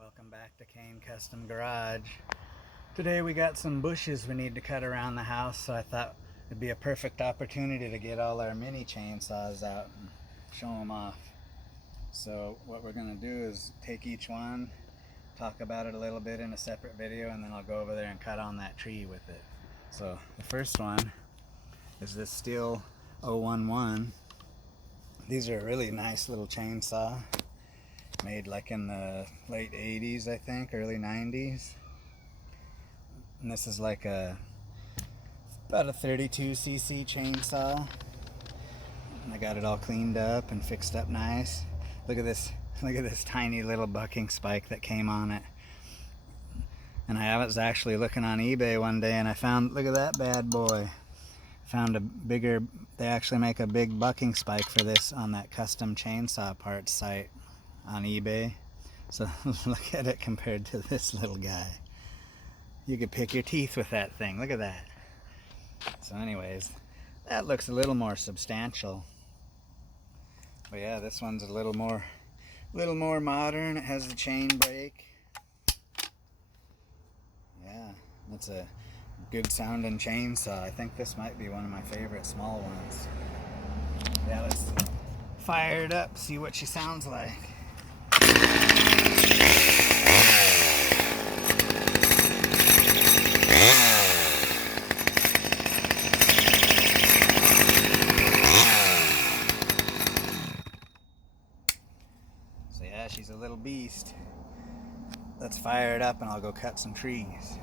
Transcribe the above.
Welcome back to Kane Custom Garage. Today we got some bushes we need to cut around the house, so I thought it'd be a perfect opportunity to get all our mini chainsaws out and show them off. So what we're going to do is take each one, talk about it a little bit in a separate video, and then I'll go over there and cut on that tree with it. So the first one is this Stihl 011. These are a really nice little chainsaw, made like in the late 80s, I think, early 90s. And this is like about a 32cc chainsaw. And I got it all cleaned up and fixed up nice. Look at this tiny little bucking spike that came on it. And I was actually looking on eBay one day and I found, look at that bad boy. Found a bigger, they actually make a big bucking spike for this on that custom chainsaw parts site on eBay. So look at it compared to this little guy. You could pick your teeth with that thing. Look at that. So anyways, that looks a little more substantial. But yeah, this one's a little more modern. It has the chain brake. Yeah, that's a good sounding chainsaw. I think this might be one of my favorite small ones. Yeah, let's fire it up, see what she sounds like. So yeah, she's a little beast. Let's fire it up and I'll go cut some trees.